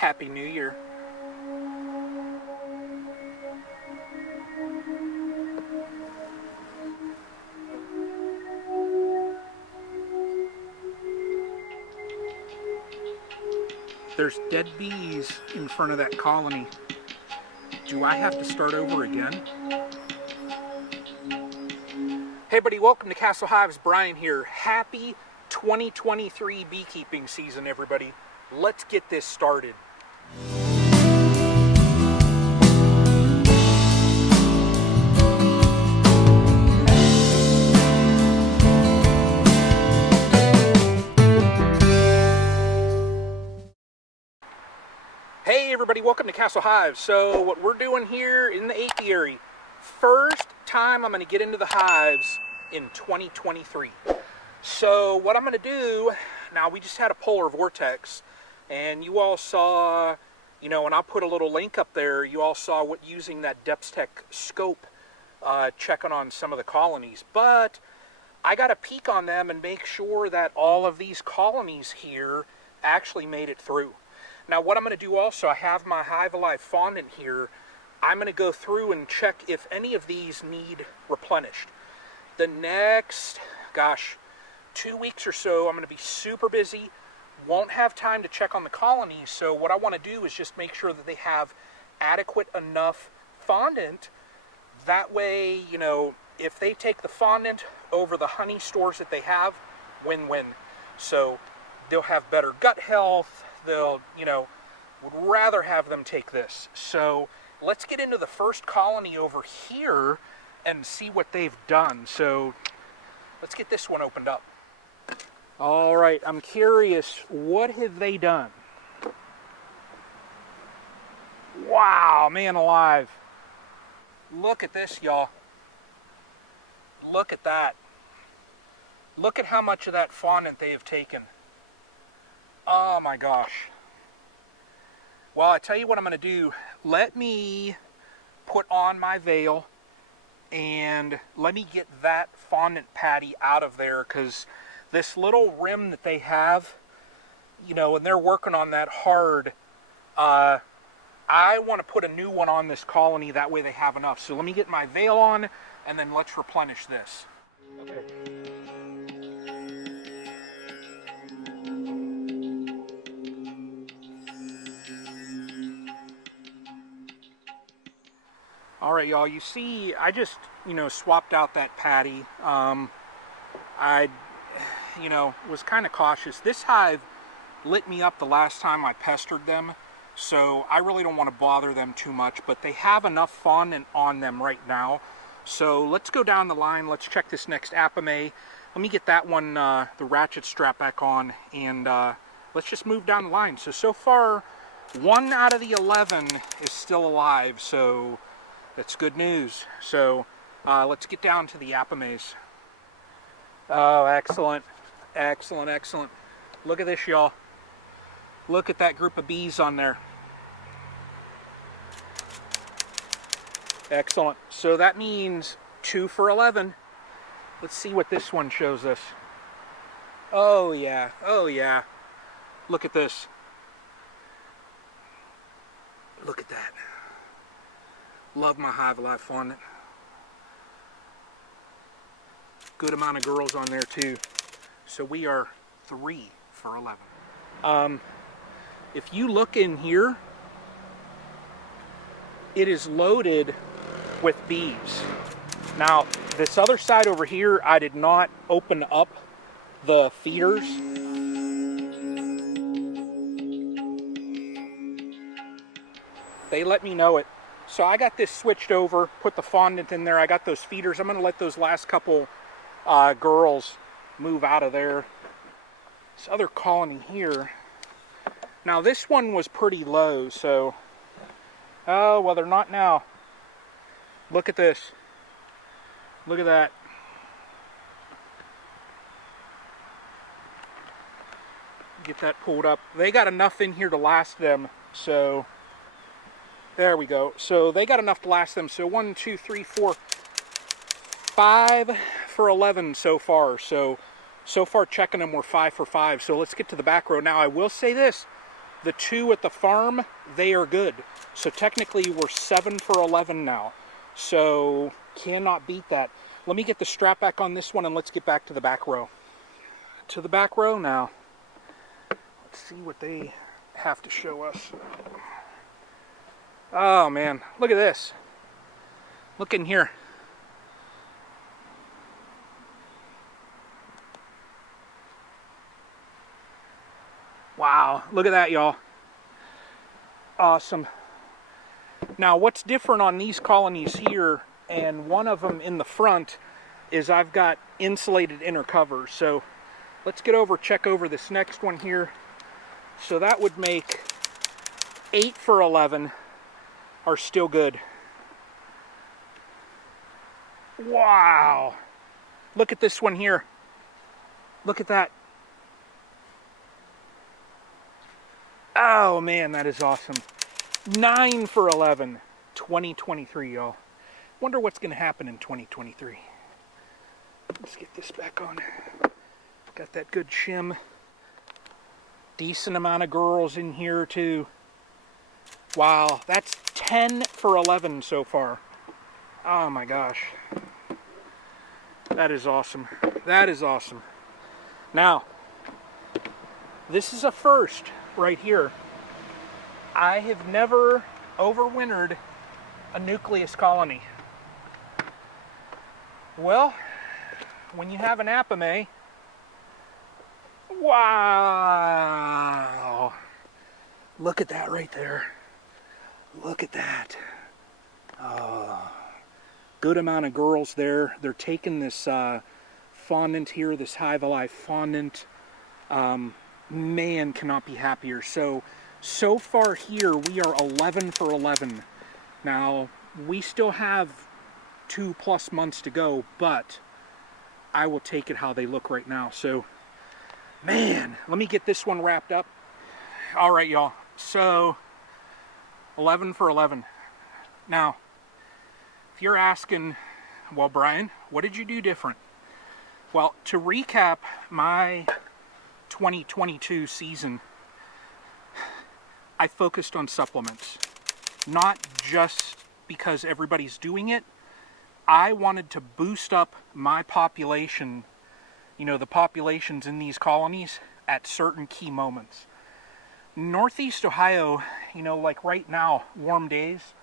Happy New Year. There's dead bees in front of that colony. Do I have to start over again? Hey buddy, welcome to Castle Hives. Brian here. Happy 2023 beekeeping season, everybody. Let's get this started. Hey everybody, welcome to Castle Hives. So what we're doing here in the apiary, first time I'm going to get into the hives in 2023. So what I'm going to do, now we just had a polar vortex, and you all saw, and I'll put a little link up there, you all saw what using that DepthTech scope, checking on some of the colonies. But I got to peek on them and make sure that all of these colonies here actually made it through. Now what I'm going to do also, I have my Hive Life fondant here. I'm going to go through and check if any of these need replenished. The next, 2 weeks or so, I'm going to be super busy. Won't have time to check on the colonies. So what I want to do is just make sure that they have adequate enough fondant. That way, if they take the fondant over the honey stores that they have, win-win. So they'll have better gut health. They'll, would rather have them take this. So let's get into the first colony over here and see what they've done. So let's get this one opened up. All right, I'm curious, what have they done? Wow, man alive. Look at this, y'all. Look at that. Look at how much of that fondant they have taken. Oh my gosh. Well, I tell you what I'm going to do. Let me put on my veil and let me get that fondant patty out of there, because this little rim that they have, and they're working on that hard, I want to put a new one on this colony. That way they have enough. So let me get my veil on and then let's replenish this. Okay. All right, y'all, you see, I just, swapped out that patty. I was kind of cautious. This hive lit me up the last time I pestered them, so I really don't want to bother them too much, but they have enough fondant on them right now. So let's go down the line. Let's check this next Apimaye. Let me get that one, the ratchet strap back on, and let's just move down the line. So far, 1 out of the 11 is still alive, so that's good news. So let's get down to the Apimayes. Oh, excellent. Excellent, excellent. Look at this, y'all. Look at that group of bees on there. Excellent. So that means 2 for 11. Let's see what this one shows us. Oh, yeah. Oh, yeah. Look at this. Look at that. Love my Hive Life fondant. Good amount of girls on there too. So we are 3 for 11. If you look in here, it is loaded with bees. Now, this other side over here, I did not open up the feeders. They let me know it. So I got this switched over, put the fondant in there. I got those feeders. I'm going to let those last couple girls move out of there. This other colony here. Now this one was pretty low, so... Oh, well, they're not now. Look at this. Look at that. Get that pulled up. They got enough in here to last them, so... There we go. So they got enough to last them. So 1, 2, 3, 4, 5 for 11 so far. So far checking them, we're 5 for 5. So let's get to the back row. Now I will say this. The 2 at the farm, they are good. So technically we're 7 for 11 now. So cannot beat that. Let me get the strap back on this one and let's get back to the back row. To the back row now. Let's see what they have to show us. Oh man, look at this. Look in here. Wow, look at that, y'all. Awesome. Now, what's different on these colonies here, and one of them in the front, is I've got insulated inner covers. So let's get over, check over this next one here. So that would make 8 for 11 are still good. Wow. Look at this one here. Look at that. Oh man, that is awesome. 9 for 11, 2023, y'all. Wonder what's going to happen in 2023. Let's get this back on. Got that good shim. Decent amount of girls in here too. Wow, that's 10 for 11 so far. Oh my gosh. That is awesome. That is awesome. Now, this is a first right here. I have never overwintered a nucleus colony. Well, when you have an Apimaye, wow! Look at that right there. Look at that. Oh, good amount of girls there. They're taking this fondant here, this Hive Life fondant. Man, cannot be happier. So far here, we are 11 for 11. Now, we still have 2+ months to go, but I will take it how they look right now. So, man, let me get this one wrapped up. All right, y'all. So, 11 for 11. Now, if you're asking, well, Brian, what did you do different? Well, to recap my 2022 season, I focused on supplements. Not just because everybody's doing it. I wanted to boost up my population, you know, the populations in these colonies at certain key moments. Northeast Ohio, you know, like right now, warm days,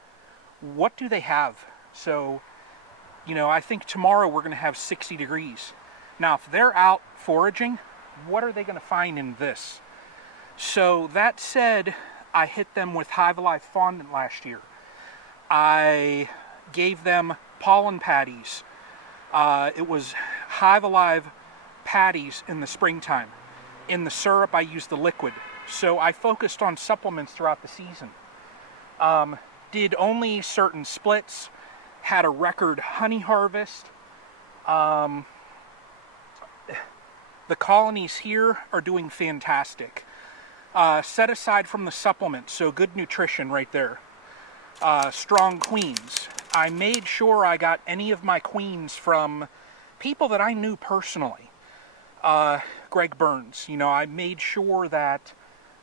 what do they have? So, you know, I think tomorrow we're going to have 60 degrees. Now, if they're out foraging, what are they going to find in this? So that said, I hit them with Hive Life fondant last year. I gave them pollen patties. It was Hive Alive patties in the springtime. In the syrup, I used the liquid. So I focused on supplements throughout the season. Did only certain splits. Had a record honey harvest. The colonies here are doing fantastic. Set aside from the supplements, so good nutrition right there. Strong queens. I made sure I got any of my queens from people that I knew personally. Greg Burns, you know, I made sure that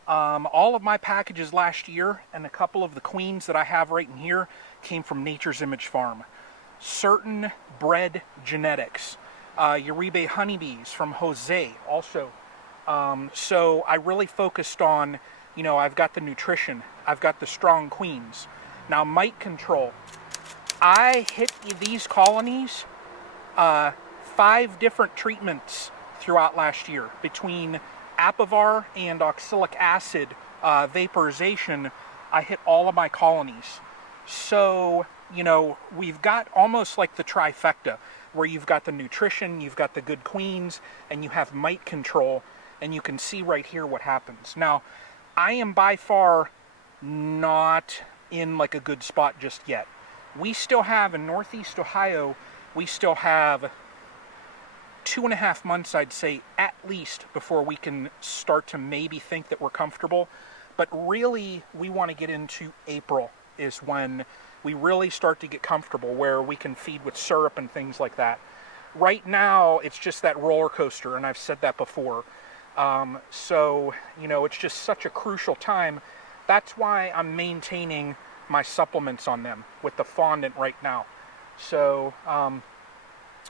all of my packages last year and a couple of the queens that I have right in here came from Nature's Image Farm. Certain bred genetics. Uribe honeybees from Jose also. So I really focused on, you know, I've got the nutrition, I've got the strong queens. Now, mite control. I hit these colonies 5 different treatments throughout last year between Apivar and oxalic acid vaporization. I hit all of my colonies. So, you know, we've got almost like the trifecta where you've got the nutrition, you've got the good queens, and you have mite control, and you can see right here what happens. Now, I am by far not in like a good spot just yet. We still have in Northeast Ohio, we still have 2.5 months, I'd say, at least before we can start to maybe think that we're comfortable. But really, we want to get into April is when we really start to get comfortable, where we can feed with syrup and things like that. Right now, it's just that roller coaster, and I've said that before. So, you know, it's just such a crucial time. That's why I'm maintaining my supplements on them with the fondant right now. So,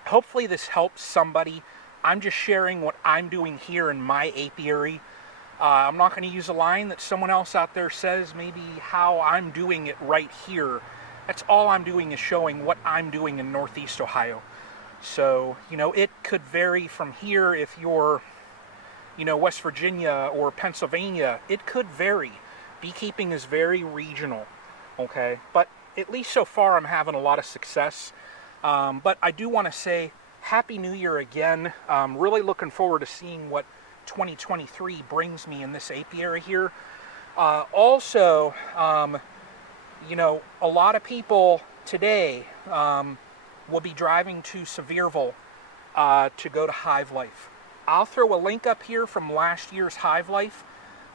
hopefully this helps somebody. I'm just sharing what I'm doing here in my apiary. I'm not going to use a line that someone else out there says maybe how I'm doing it right here. That's all I'm doing is showing what I'm doing in Northeast Ohio. So, you know, it could vary from here if you're, you know, West Virginia or Pennsylvania. It could vary. Beekeeping is very regional, okay? But at least so far I'm having a lot of success. But I do want to say Happy New Year again. Really looking forward to seeing what 2023 brings me in this apiary here. Also, you know, a lot of people today will be driving to Sevierville to go to Hive Life. I'll throw a link up here from last year's Hive Life.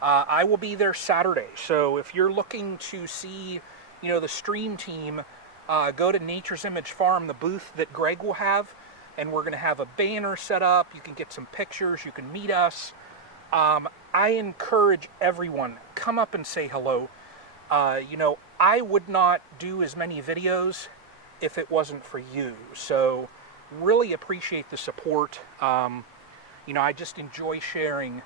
I will be there Saturday. So if you're looking to see, you know, the stream team, go to Nature's Image Farm, the booth that Greg will have, and we're going to have a banner set up. You can get some pictures. You can meet us. I encourage everyone, come up and say hello. You know, I would not do as many videos if it wasn't for you. So really appreciate the support. You know, I just enjoy sharing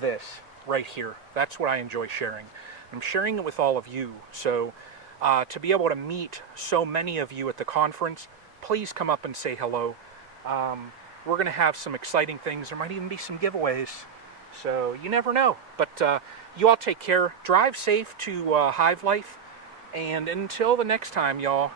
this right here. That's what I enjoy sharing. I'm sharing it with all of you. So to be able to meet so many of you at the conference, please come up and say hello. We're going to have some exciting things. There might even be some giveaways. So you never know. But you all take care. Drive safe to Hive Life. And until the next time, y'all,